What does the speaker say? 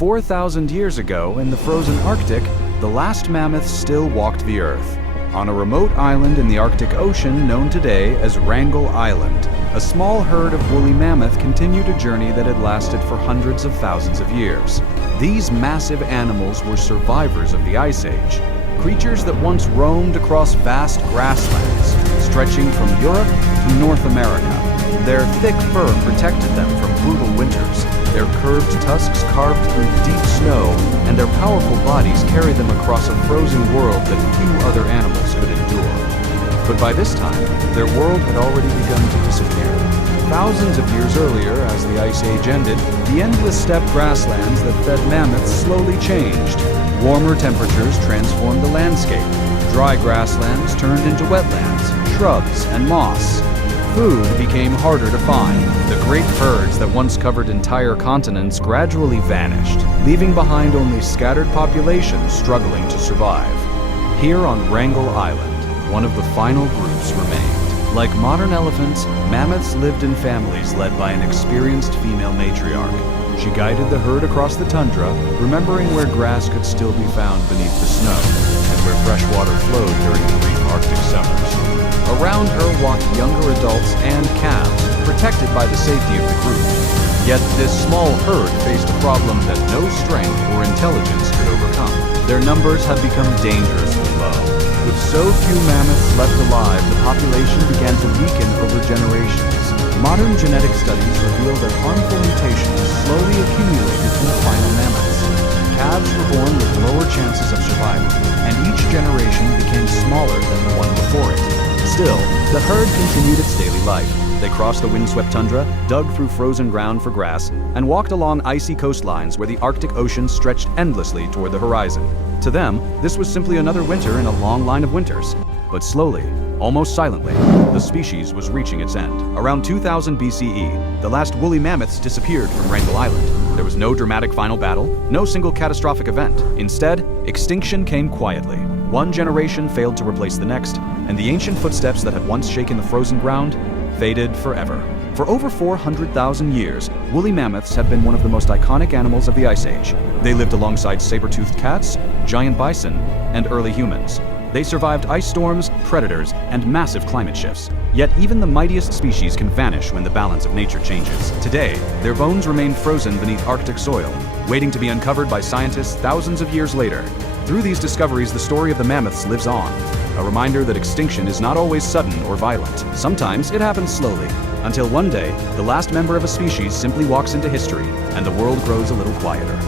4,000 years ago, in the frozen Arctic, the last mammoths still walked the Earth. On a remote island in the Arctic Ocean known today as Wrangel Island, a small herd of woolly mammoth continued a journey that had lasted for hundreds of thousands of years. These massive animals were survivors of the Ice Age, creatures that once roamed across vast grasslands, stretching from Europe to North America. Their thick fur protected them from brutal winters, their curved tusks carved through deep snow, and their powerful bodies carried them across a frozen world that few other animals could endure. But by this time, their world had already begun to disappear. Thousands of years earlier, as the Ice Age ended, the endless steppe grasslands that fed mammoths slowly changed. Warmer temperatures transformed the landscape. Dry grasslands turned into wetlands, shrubs, and moss. Food became harder to find. The great herds that once covered entire continents gradually vanished, leaving behind only scattered populations struggling to survive. Here on Wrangel Island, one of the final groups remained. Like modern elephants, mammoths lived in families led by an experienced female matriarch. She guided the herd across the tundra, remembering where grass could still be found beneath the snow, and where fresh water flowed during the brief Arctic summers. Around her walked younger adults and calves, protected by the safety of the group. Yet this small herd faced a problem that no strength or intelligence could overcome. Their numbers had become dangerously low. With so few mammoths left alive, the population began to weaken over generations. Modern genetic studies reveal that harmful mutations slowly accumulated in the final mammoths. Calves were born with lower chances of survival, and each generation became smaller than the one before it. Still, the herd continued its daily life. They crossed the windswept tundra, dug through frozen ground for grass, and walked along icy coastlines where the Arctic Ocean stretched endlessly toward the horizon. To them, this was simply another winter in a long line of winters. But slowly, almost silently, the species was reaching its end. Around 2000 BCE, the last woolly mammoths disappeared from Wrangel Island. There was no dramatic final battle, no single catastrophic event. Instead, extinction came quietly. One generation failed to replace the next, and the ancient footsteps that had once shaken the frozen ground faded forever. For over 400,000 years, woolly mammoths have been one of the most iconic animals of the Ice Age. They lived alongside saber-toothed cats, giant bison, and early humans. They survived ice storms, predators, and massive climate shifts. Yet even the mightiest species can vanish when the balance of nature changes. Today, their bones remain frozen beneath Arctic soil, waiting to be uncovered by scientists thousands of years later. Through these discoveries, the story of the mammoths lives on, a reminder that extinction is not always sudden or violent. Sometimes it happens slowly, until one day, the last member of a species simply walks into history, and the world grows a little quieter.